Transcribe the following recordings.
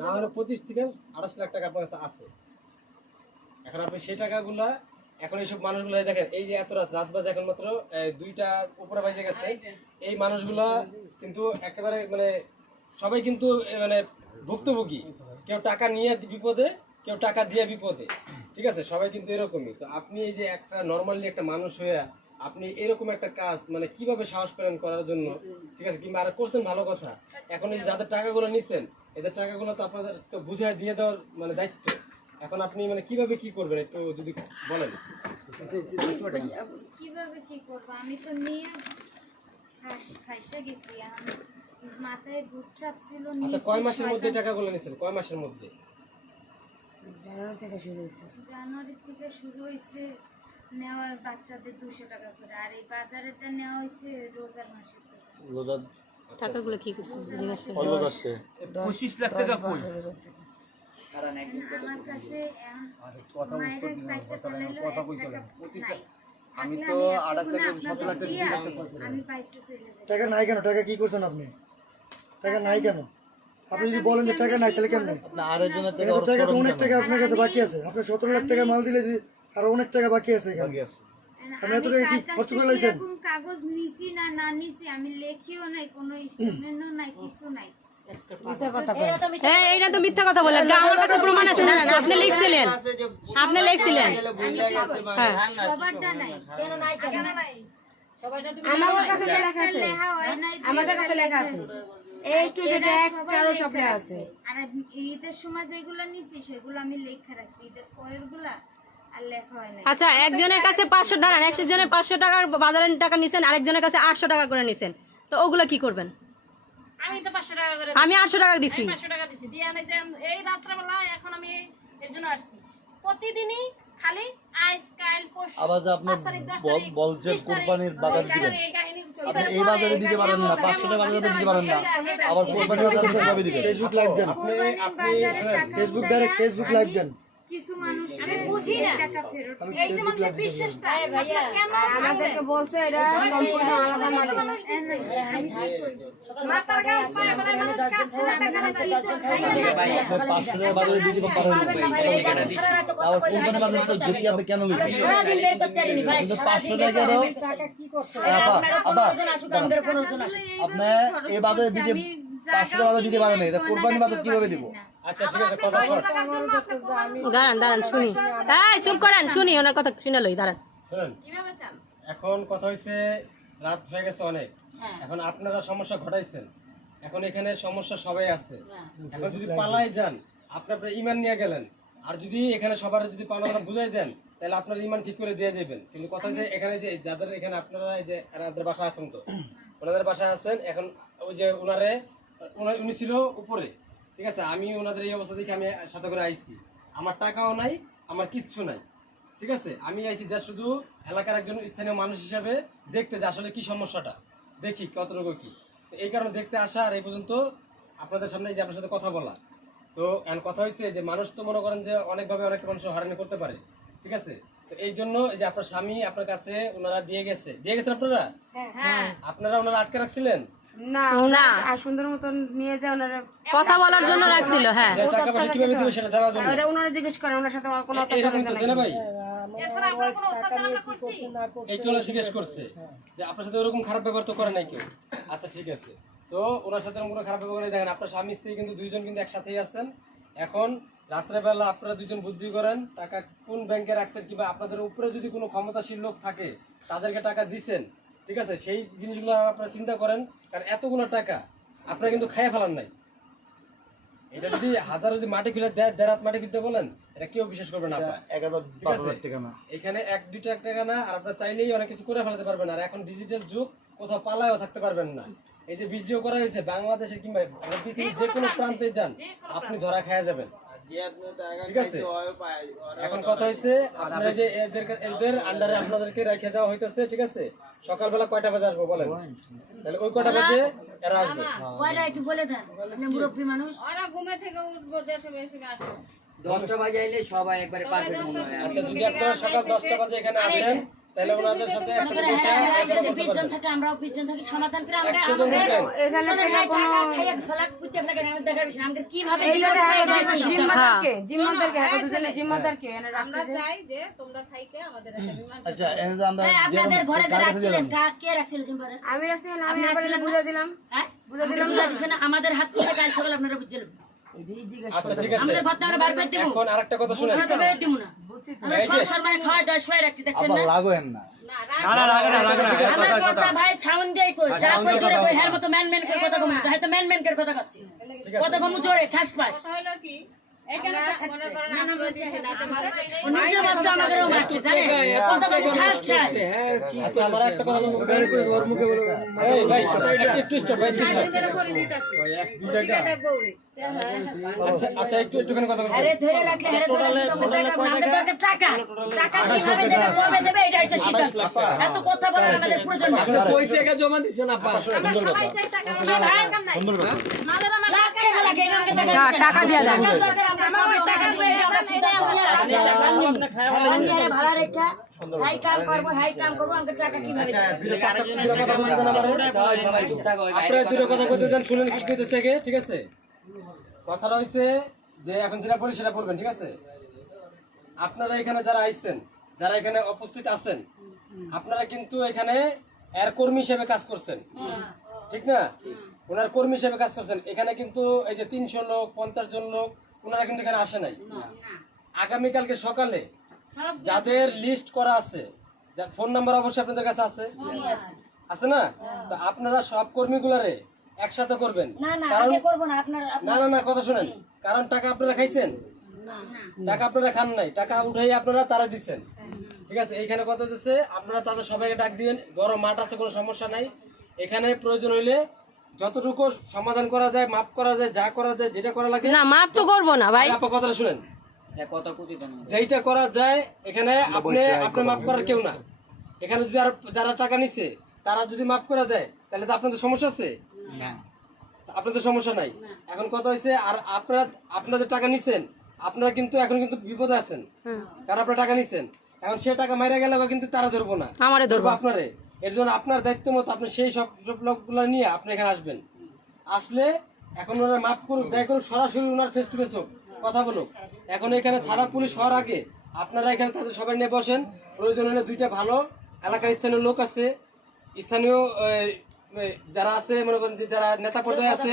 না হলে 25 থেকে 28 লাখ টাকা আপনার কাছে আছে। এখন আপনি সেই টাকাগুলা এখন এইসব মানুষগুলো দেখেন, এই যে এত রাত বাজে এখন মাত্র 2টা উপরে বাজে গেছে, এই মানুষগুলা কিন্তু একেবারে মানে সবাই কিন্তু মানে ভুক্তভোগী, কেউ টাকা নিয়ে বিপদে, কেউ টাকা দিয়ে বিপদে, ঠিক আছে, সবাই কিন্তু এরকমই। তো আপনি এই যে একটা নর্মালি একটা মানুষ হয়ে আপনি এরকম একটা কাজ মানে কিভাবে সাহস পেলেন করার জন্য, ঠিক আছে, কিংবা আর করছেন ভালো কথা। এখন এই যে যাদের টাকাগুলো নিচ্ছেন, এদের টাকাগুলো তো আপনাদের তো বুঝিয়ে দিয়ে দেওয়ার মানে দায়িত্ব। এখন আপনি মানে কিভাবে কি করবেন একটু যদি বলেন। কিভাবে কি করবো, আমি তো নিয়ে ফাইসা গেছি, এখন মাথায় ভূত চাপ ছিল। আচ্ছা, কয় মাসের মধ্যে টাকাগুলো নিছেন, কয় মাসের মধ্যে? জানুয়ারি থেকে শুরু হয়েছে নেওয়া বাচ্চাদের 200 টাকা করে, আর এই বাজারেরটা নেওয়া হয়েছে রোজার মাসে। রোজার টাকাগুলো কি করছে? 25 লাখ টাকা কই? আমার কাছে মায়ের কাছে ফেলাইলো 1 টাকা নাই। আমি তো 28 থেকে 17 লাখ টাকা আমি পাইছি চলে যাই। টাকা নাই কেন? টাকা কি করছেন আপনি? টাকা নাই কেন? আপনি যদি বলেন যে টাকা নাই তাহলে কেমন? না আরেকজনের থেকে টাকা তো অনেক টাকা আপনার কাছে বাকি আছে। আপনি 17 লাখ টাকা মাল দিলে আরো অনেক টাকা বাকি আছে এখানে। আপনি এত টাকা কি খরচ করে লাইছেন? এরকম কাগজ নিছি না না নিছি আমি লেখিও নাই, কোনো স্টেটমেন্টও নাই, কিছু নাই। এইটা তো মিথ্যা কথা বলেন, আমার কাছে প্রমাণ আছে। না না, আপনি লিখছিলেন, আপনি লিখছিলেন। হ্যাঁ, সবারটা নাই। কেন নাই? কেন নাই? সবাইটা তুমি আমার কাছে লেখা আছে, লেখা হয় নাই, আমাদের কাছে লেখা আছে, এই টু যেটা একটারও সব লেখা আছে। আর ঈদের সময় যেগুলো নিছি সেগুলো আমি লেখা রাখছি, ঈদের পরের গুলা আর লেখা হয় নাই। আচ্ছা, একজনের কাছে 500, দাঁড়ান, একজনের 500 টাকার বাজারের টাকা নিছেন, আরেকজনের কাছে 800 টাকা করে নিছেন, তো ওগুলো কি করবেন? আমি তো 500 টাকা করে আমি 800 টাকা দিছি। 500 টাকা দিছি দিয়ে আনে যে এই রাত্রেবেলা এখন আমি এর জন্য আসছি। প্রতিদিনই খালি আইস কাল পরশু আবার যে আপনি বলছেন কোরবানির বাজার দিবেন, আপনি এই বাজারে দিতে পারেন না, 500 টাকা বাজারে দিতে পারেন না, আবার কোরবানির বাজারে কিভাবে দিবেন? ফেসবুক লাইভ দেন, ফেসবুক ডাইরেক্ট ফেসবুক লাইভ দেন। কিছু মানুষ আমি বুঝি না টাকা ফেরত এই যে মানুষের বিশ্বাসটা কেন আমাদেরকে বলছে এটা সম্পূর্ণ আলাদা মানুষ। মাথার গাম পায় মানে মানুষ কাজ করে টাকা না দিতে খাইয়া না 500 টাকা বাজারে দিতে পারেন না, আবার কোরবানির বাজারে তো যদি আপনি কেন মিছেন? সারা দিন বের করতে পারিনি ভাই, কিন্তু 500 টাকা দাও টাকা কি করছে? আবার জন আসুক আমাদের 15 জন আসুক। আপনি এই বাজারে দিতে 500 টাকা বাজারে দিতে পারেন না, এটা কোরবানির বাজার কিভাবে দিব? আচ্ছা ঠিক আছে, কথা শোন, দাঁড়ান দাঁড়ান শুনি, এই চুপ করেন, শুনি ওনার কথা শুনে লই, দাঁড়ান। শুনেন, কিভাবে চান? এখন কথা হইছে রাত হয়ে গেছে অনেক, এখন আপনারা সমস্যা ঘটাইছেন, এখন এখানে সমস্যা সবাই আছে। এখন যদি পালাই যান, আপনার ইমান নিয়ে গেলেন, আর যদি এখানে সবার যদি পালানো বুঝাই দেন, তাহলে আপনার ইমান ঠিক করে দিয়ে যাবেন। কিন্তু কথা হচ্ছে এখানে যে যাদের এখানে আপনারা এই যে এনাদের বাসা আছেন, তো ওনাদের বাসায় আছেন, এখন ওই যে উনি ছিল উপরে, ঠিক আছে, আমি ওনাদের এই অবস্থা দেখে আমি সাথে করে আইছি, আমার টাকাও নাই, আমার কিচ্ছু নাই, ঠিক আছে, আমি আইছি যা শুধু এলাকার একজন স্থানীয় মানুষ হিসাবে দেখতে যে আসলে কি সমস্যাটা, দেখি কতটুকু কি, তো এই কারণে দেখতে আসা, আর এই পর্যন্ত আপনাদের সামনে যে আপনার সাথে কথা বলা। তো এখন কথা হয়েছে যে মানুষ তো মনে করেন যে অনেকভাবে অনেক মানুষ হয়রানি করতে পারে, ঠিক আছে, তো এই জন্য যে আপনার স্বামী আপনার কাছে ওনারা দিয়ে গেছেন আপনারা, আপনারা ওনারা আটকে রাখছিলেন না না, আর সুন্দর মতন নিয়ে যায় ওনারা, কথা বলার জন্য রাখছিল। হ্যাঁ, যে টাকা পয়সা কিভাবে দিবে সেটা জানার জন্য। ওরা ওনারা জিজ্ঞেস করে, ওনার সাথে কোনো এরকম তো তাই না ভাই? এছাড়া আমরা কোনো অত্যাচার আমরা করছি? একটু হলো জিজ্ঞেস করছে যে আপনার সাথে ওরকম খারাপ ব্যবহার তো করে নাই কেউ। আচ্ছা ঠিক আছে, তো ওনার সাথে কোনো খারাপ ব্যবহার করে দেখেন, আপনার স্বামী স্ত্রী কিন্তু দুইজন কিন্তু একসাথেই আছেন। এখন রাত্রেবেলা আপনারা দুজন বুদ্ধি করেন টাকা কোন ব্যাংকে রাখছেন, কিংবা আপনাদের উপরে যদি কোনো ক্ষমতাশীল লোক থাকে তাদেরকে টাকা দিচ্ছেন, ঠিক আছে, সেই জিনিসগুলো আপনারা চিন্তা করেন, কারণ এতগুলো টাকা আপনারা কিন্তু খাইয়ে ফেলান নাই। এটা যদি হাজার যদি মাটি খুলে দেড় মাটি খুলতে বলেন, এটা কেউ বিশ্বাস করবে না। 1000 টাকা না, এখানে 1-2 টাকা না, আর আপনার চাইলেই অনেক কিছু করে ফেলাতে পারবেন। আর এখন ডিজিটাল যুগ, কোথাও পালায়ও থাকতে পারবেন না। এই যে ভিডিও করা হয়েছে, বাংলাদেশের কিংবা পৃথিবীর যে কোনো প্রান্তে যান, আপনি ধরা খাওয়া যাবেন, ঠিক আছে। এখন কথা হয়েছে আপনারা যে এদের আন্ডারে আপনাদেরকে রেখে যাওয়া হইতেছে, ঠিক আছে, সকালবেলা কয়টা বাজে আসবো বলেন, তাহলে ওই কয়টা বাজে এরা আসবে। কয়টা একটু বলে দেন, আপনি মুরব্বী মানুষ। ওরা ঘুমে থেকে উঠবো, দেশে বেশি আসে 10টা বাজে আইলে সবাই একবারে পারফেক্ট মনে হয়। আচ্ছা, যদি আপনারা সকাল 10টা বাজে এখানে আসেন, তাহলে ওনাদের সাথে মনে একসাথে করে বসে হ্যাঁ, হ্যাঁ, যদি কথা 20 বলতে জন পারেন। থাকে আমরাও 20 জন থাকি সমাধান করে আমরা 100 জন থাকেন। এখানে থেকে কোনো খাইয়া ফেলাক কুইতে ফেলাক আমি দেখার বিষয় আমাদের কিভাবে কি এইটা করতে হয় এটা হচ্ছে হচ্ছে জিম্মাদারকে জিম্মাদারকে হাকুজনে জিম্মাদারকে এনে আমরা রাখছে চাই যে তোমরা থাইকে আমাদের একটা বিমান আচ্ছা এই যে আমরা হ্যাঁ, আপনাদের ঘরে যে কার কাছে রাখছিলেন গেলাম? কে রাখছিল জিম্বারে আমি রাখছি আমি আপনি আবার রাখছিলেন বুঝে না? দিলাম হ্যাঁ বুঝা দিছেন আমাদের হাত থেকে কাল সকালে আপনারা বুঝছিলেন আচ্ছা ঠিক আছে আমাদের ঘর থেকে আমরা বার করে দিব এখন আরেকটা কথা শুনেন আমরা তো বের দিব না আমরা সরকার মানে খাওয়া দাওয়া শুয়ে রাখছি দেখছেন আবার না লাগোয়েন না আমার কথা ভাই ছাউন দেই কই যা কই জোরে কই হের মতো ম্যান করে কথা কম হ্যাঁ তো ম্যান করে কথা কচ্ছি কথা কম জোরে ঠাস পাস হলো কি এখানে মনে করেন আশ্রয় দিয়েছি না তোমার ও নিজে বাচ্চা আমাদেরও মারছে জানেন কথা কম ঠাস ঠাস আচ্ছা আমার একটা কথা বলবো ওর মুখে বলো এই ভাই একটু স্টপ ভাই stop। দিনের উপরে দিতাছি ওদিকে দেখবো আচ্ছা আচ্ছা একটুখানি কথা বলবো আরে ধরে রাখলে হেরে ধরে আমাদের দরকার টাকা টাকা কিভাবে দেবে কবে দেবে এটা হচ্ছে সিদ্ধান্ত এত কথা বলা আমাদের প্রয়োজন না কই টাকা জমা দিছেন আপা? আমরা সবাই চাই টাকা আমরা দরকার নাই মালের আমার লাখ টাকা লাগে এটা আমাকে টাকা দিয়ে দেন। আমরা টাকা দিয়ে আমরা সেটাই আমরা ভাড়া রেখা হাই কাম করবো আমাদের টাকা কিভাবে দেবে? আপনারা দুটো কথা বলতে দেন শুনেন কি কইতেছে আগে ঠিক আছে কথাটা হইছে যে এখন যেটা বলি সেটা বলবেন ঠিক আছে আপনারা এখানে যারা আইছেন যারা এখানে উপস্থিত আছেন আপনারা কিন্তু এখানে এর কর্মী হিসেবে কাজ করছেন ঠিক না ওনার কর্মী হিসেবে কাজ করছেন এখানে কিন্তু এই যে 300 লোক 50 জন লোক ওনারা কিন্তু এখানে আসে নাই আগামীকালকে সকালে যাদের লিস্ট করা আছে যার ফোন নাম্বার অবশ্যই আপনাদের কাছে আছে আছে না তো আপনারা সব কর্মীগুলোরে একসাথে করবেন না না কারণ আগে করবো না আপনার না না না কথা শুনেন কারণ টাকা আপনারা খাইছেন টাকা আপনারা খান নাই টাকা উঠাই আপনারা তারা দিচ্ছেন ঠিক আছে এইখানে কথা হচ্ছে আপনারা তাদের সবাইকে ডাক দিবেন বড় মাঠ আছে কোনো সমস্যা নাই এখানে প্রয়োজন হইলে যতটুকু সমাধান করা যায় মাপ করা যায় যা করা যায় যেটা করা লাগে না মাপ তো করবো না ভাই আপনার কথাটা শুনেন যেইটা করা যায় এখানে আপনি আপনি মাপ করার কেউ না এখানে যদি আর যারা টাকা নিছে তারা যদি মাপ করে দেয় তাহলে তো আপনাদের সমস্যা আছে আপনাদের সমস্যা নাই এখন কথা হয়েছে আর আপনারা যে টাকা নিছেন আপনারা কিন্তু এখন কিন্তু বিপদে আছেন কারণ আপনারা টাকা নিছেন এখন সে টাকা মাইরা গেলে কিন্তু তারা ধরবো না আমারে ধরবো আপনারে এর জন্য আপনার দায়িত্ব মতো আপনি সেই সব লোকগুলো নিয়ে আপনি এখানে আসবেন আসলে এখন ওনারা মাপ করুক যাই করুক সরাসরি ওনার ফেস টু ফেস হোক কথা বলুক এখন এখানে থানা পুলিশ হওয়ার আগে আপনারা এখানে তাদের সবাই নিয়ে বসেন প্রয়োজন হলে দুইটা ভালো এলাকার স্থানীয় লোক আছে স্থানীয় যারা আছে মনে করেন যে যারা নেতা পর্যায়ে আছে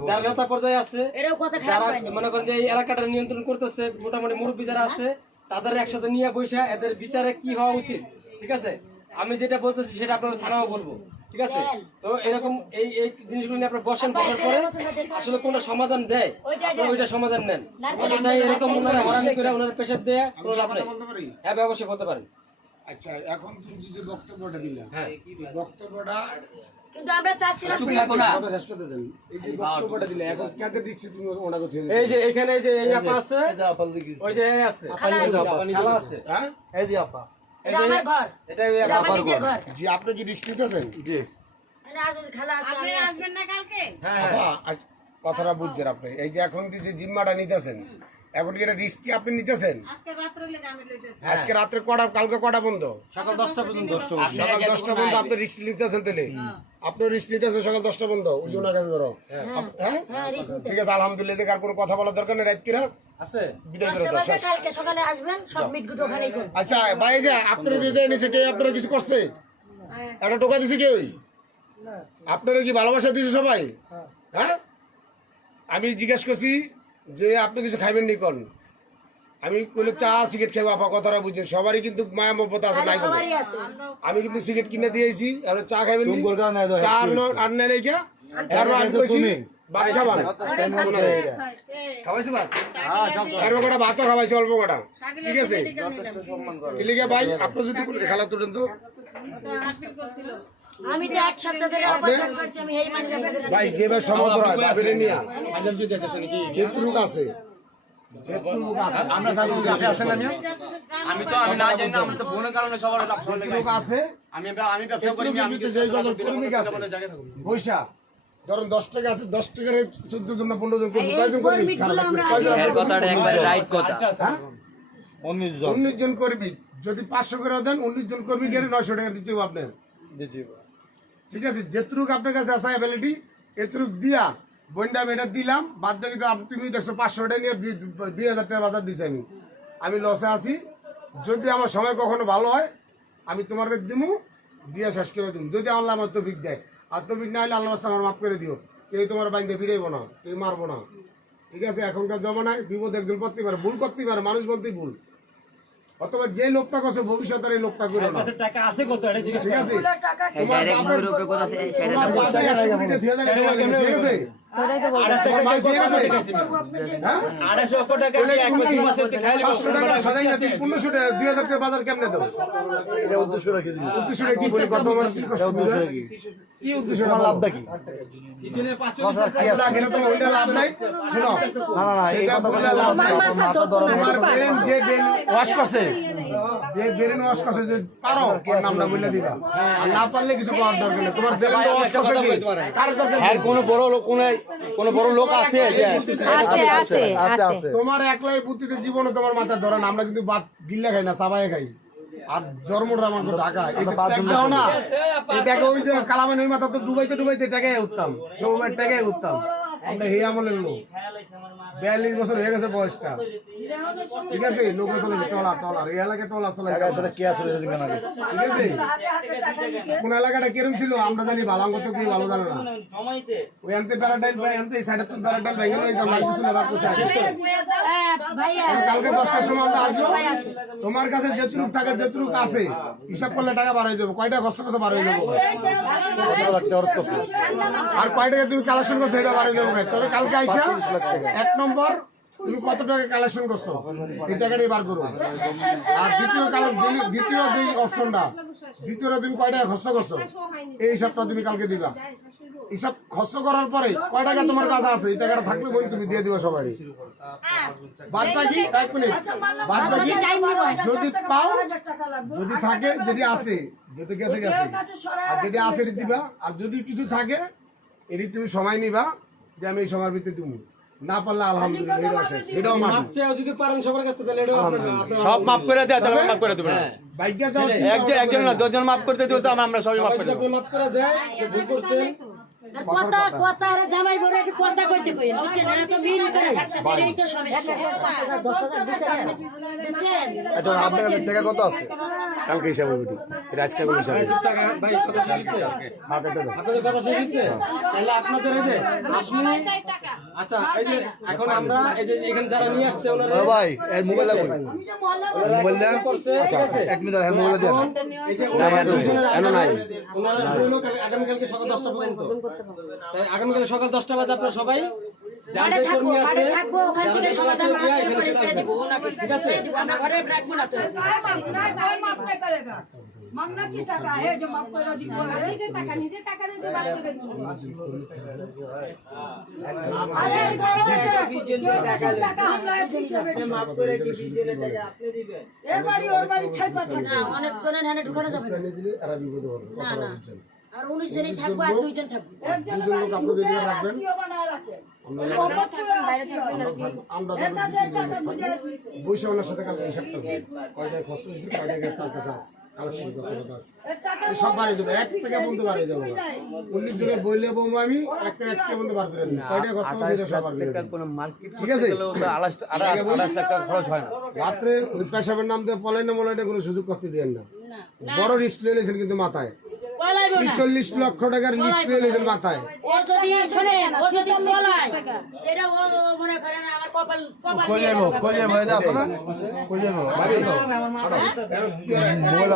যারা নেতা পর্যায়ে আছে এটাও কথা যারা খারাপ হয় না। মনে করেন যে এই এলাকাটা নিয়ন্ত্রণ করতেছে মোটামুটি মুরব্বী যারা আছে তাদের একসাথে নিয়ে বসে এদের বিচারে কি হওয়া উচিত ঠিক আছে আমি যেটা বলতেছি সেটা আপনার থানাও বলবো ঠিক আছে তো এরকম এই এই জিনিসগুলো নিয়ে আপনার বসার পরে আসলে কোনটা সমাধান দেয় আপনি ওইটা সমাধান নেন অন্যথায় এরকম ওনারা হরানি করে ওনারা প্রেশার দেয় কোনো লাভ নেই হ্যাঁ অবশ্যই বলতে পারেন আচ্ছা এখন তুমি যে বক্তব্যটা দিলা বক্তব্যটা কিন্তু আমরা চাচ্ছিলাম কথা শেষ করতে দেন এই যে বক্তব্যটা দিলা এখন কাদের দিচ্ছি তুমি ওনাকে থেকে এই যে এখানে এই যে এই আপা আছে এই যে আপা লিখেছে ওই যে এই আছে খালা আছে হ্যাঁ এই যে আপা এই এটা যে আমার ঘর এটা ওই এটা আমার নিজের ঘর জি আপনি কি রিস্ক নিতেছেন জি এখানে আসলে খালা আছে আপনি আমি আছি। আসবেন না কালকে আপা কথাটা বুঝছেন আপনি এই যে এখন যে জিম্মাটা নিতেছেন এখন কি এটা রিস্ক কি আপনি নিতেছেন আজকে রাত্রে লেগে আমি লইতেছি আজকে রাত্রে কটা কালকে কটা বন্ধ সকাল 10টা পর্যন্ত সকাল 10টা বন্ধ আপনি রিস্ক নিতেছেন তাহলে আপনি রিস্ক নিতেছেন সকাল 10টা বন্ধ ওই জন্য কাছে ধরো হ্যাঁ ঠিক আছে আলহামদুলিল্লাহ যে আর কোনো কথা বলার দরকার নেই রাত কিরা আছে বিদায় করে 10টা দাও বাজে শেষ। কালকে সকালে আসবেন সব মিটগুট ওখানেই করব আচ্ছা ভাই যে আপনারা যে যে নিচে কে আপনারা কিছু করছে একটা টোকা দিছে কেউ আপনারা কি ভালোবাসা দিছে সবাই হ্যাঁ আমি জিজ্ঞেস করছি যে আপনি কিছু খাইবেন নি কোন আমি কইলে চা সিগারেট খাইবো আপা কথাটা বুঝছেন সবারই কিন্তু মায়া মহব্বত আছে নাই বলে সবারই আছে আমি কিন্তু সিগারেট কিনে দিয়েছি আর চা খাইবেন নি তুমকুর গান নাই চা আর নাই নাই কে আর আমি কইছি ভাত খাবান খাওয়াইছো ভাত আর কটা ভাতও খাওয়াইছি অল্প কটা ঠিক আছে কিলিকে ভাই আপনি যদি খেলা তুলেন তো হাসপিটাল করছিল আমি তো এক সপ্তাহ ধরে অপারেশন করছি আমি এই মানে ভাই যেভাবে সমর্থ হয় বাবিরে নিয়ে যেটুক আছে যেটুক আছে আমরা থাকবো আপনি আসেন না আমি তো আমি না জানি না আমরা তো ফোনের কারণে সবার যেটুক আছে আমি ব্যবসা করি আমি যেই কজন কর্মী আছে পয়সা ধরুন 10 টাকা আছে 10 টাকার 14 জন না 15 জন কর্মী কয়জন কর্মী মিটগুলো আমরা কয়জন কথাটা একবার রাইট কথা হ্যাঁ 19 জন 19 জন কর্মী যদি 500 করে দেন 19 জন কর্মী গেলে 900 টাকা দিতে হবে আপনার। ঠিক আছে, যেটুক আপনার কাছে আছে অ্যাবিলিটি এটুক দিয়া বন্ডা মেটা দিলাম, বাদ বাকি তো তুমি দেখছো 500 টাকা নিয়ে 2000 টাকা বাজার দিছি আমি লসে আছি। যদি আমার সময় কখনো ভালো হয় আমি তোমাদের দিমু, দিয়া শেষ করে দিমু, যদি আল্লাহ আমার তৌফিক দেয়। আর তৌফিক না হলে আল্লাহ রাস্তা আমার মাফ করে দিও, কেউ তোমার বাইন্দে ফিরাইবো না, কেউ মারবো না। ঠিক আছে, এখনকার জমানায় বিপদ একজন করতে পারে, ভুল করতে পারে, মানুষ বলতেই ভুল। অথবা যে লোকটা করছে ভবিষ্যতে এই লোকটা করে না। টাকা আছে কত এটা জিজ্ঞেস ঠিক আছে, তোমার বাপের 100 কোটি ঠিক আছে, বাজার কেমনে দেবো? উদ্দেশ্য কি বলি, কত কি উদ্দেশ্য, লাভটা কি? লাভ নাই, শোনো তোমার ব্রেন যে ব্রেন ওয়াশ করছে, যে ব্রেন ওয়াশ করছে, যে পারো নামটা বলে দিবা, আর না পারলে কিছু করার দরকার নেই। তোমার ব্রেন ওয়াশ করছে কি কার দরকার? আর কোন বড় লোক, কোন বড় লোক আছে যে তোমার একলাই বুদ্ধিতে জীবনে তোমার মাথায় ধরে না। আমরা কিন্তু ভাত গিল্লা খাই না, চাবাই খাই। আর জন্মটা আমার ঢাকা, দাও না এটাকে ওই যে কালামেন ওই মাথা তো ডুবাইতে ডুবাইতে টাকায় উঠতাম, সবাই টাকায় উঠতাম। আমরা হে আমলের লোক, 42 বছর হয়ে গেছে বয়সটা। ঠিক আছে, লোক চলে টলার এই এলাকায় টলার চলে, ঠিক আছে। কোন এলাকাটা কিরম ছিল আমরা জানি, ভালো আঙ্গ তো কেউ ভালো জানে না। ওই আনতে প্যারাডাইল ভাই, আনতে এই সাইডে প্যারাডাইল ভাই গেল, এই লাগতেছিল কালকে 10টার সময় আমরা আসবো। তোমার কাছে যেটুক টাকা যেটুক আছে হিসাব করলে টাকা বার হয়ে যাবে। কয়টা খরচ করছো বার হয়ে যাবে, আর কয় টাকা তুমি কালেকশন করছো এটা বার হয়ে যাবে। তবে কালকে আইসা 1 নম্বর তুমি কত টাকা কালেকশন করছো এই টাকাটাই বার করো। আর দ্বিতীয় যে অপশনটা, দ্বিতীয়টা তুমি কয় টাকা খরচ করছো এই হিসাবটা তুমি কালকে দিবা। হিসাব খরচ করার পরে কয় টাকা তোমার কাছে আছে এই টাকাটা থাকলে বই তুমি দিয়ে দিবা সবাই। বাদ বাকি 1 মিনিট, বাদ বাকি যদি পাও, যদি থাকে, যেটি আছে, যেতে গেছে গেছে, আর যেটি আছে এটি দিবা। আর যদি কিছু থাকে এটি তুমি সময় নিবা যে আমি এই সময়ের ভিতরে তুমি না পারলে আলহামদুলিল্লাহ এটাও মাপ চাও। যদি পারেন সবার কাছে তাহলে এটাও সব মাফ করে দেয়, তাহলে মাফ করে দেবেন। বাইকে যাও, একজন না 2 জন মাফ করতে দিও, তো আমরা সবাই মাফ করে দেব। মাফ করে দেয় ভুল করছেন। কথা আরে জামাই বড় একটু কথা কইতে কই, বুঝছেন? এরা তো মিল করে থাকতেছে, এটাই তো সমস্যা। বুঝছেন? এটা আপনার টাকা কত আছে? কালকে হিসাব হবে, এটা আজকে হবে হিসাব। টাকা ভাই কত শেষ হচ্ছে? হ্যাঁ কেটে দাও। আপনাদের কথা শেষ হচ্ছে, তাহলে আপনাদের এই যে আচ্ছা, এই যে এখন আমরা এই যে এখানে যারা নিয়ে আসছে ওনারা ভাই এর মোবাইল লাগবে, মোবাইল দেন করছে, ঠিক আছে। 1 মিনিট হ্যাঁ মোবাইল দেন। এই যে এনো নাই, ওনারা হলো আগামী কালকে সকাল 10টা পর্যন্ত, তাই আগামী কাল সকাল 10টা বাজে আপনারা সবাই যাদের কর্মী আছে থাকবো, ওখান থেকে সমাধান করে ছেড়ে দিব, ওনাকে ঠিক আছে। ছেড়ে দিব, আমরা ঘরে রাখবো না তো। मांगना की टाका है जो माफ कर दी নিজের টাকা নিজে টাকা দিয়ে বাদ করে দিন। अरे टाका हम लाए थे মাফ করে কি 20 জনের টাকা আপনি দিবেন? एक बारी और बारी छाई पाछा না, অনেক জনের হানে ঢুকানো যাবে না। দিলে এরা বিপদ হবে। না না, আর 19 জনই থাকবো, আর 2 জন থাকবো। एक जन দুজন লোক আপনি বেরিয়ে রাখবেন, क्यों बनाए रखे বাইরে থাকবেন আর কি। আমরা বৈশা ওনার সাথে কালকে হিসাবটা করি। কয় টাকা খরচ হয়েছে, কয় টাকা তার কাছে আছে, কালেকশন কত কথা আছে সব বাড়িয়ে দেবো। 1 টাকা বন্ধু বাড়িয়ে দেবো। 19 জনের বইলে বলবো আমি 1 টাকা বন্ধু বার করে দিই, কয় টাকা খরচ হয়েছে সব বার করে দিই। কোন মার্কেট ঠিক আছে, 28 টাকা খরচ হয় না। রাত্রে ওই পেশাবের নাম দিয়ে পলাইনা মলাইনা কোনো সুযোগ করতে দেন না। বড় রিস্ক নিয়ে নিয়েছেন কিন্তু মাথায়, 40 লক্ষ টাকার রিস্ক নিয়ে নিয়েছেন মাথায়। ও যদি শোনেন, ও যদি বলায় এটা ও মনে করেন আমার কপাল কই যাবো, কই যাবো, এটা আছে না, কই যাবো, মোবাইল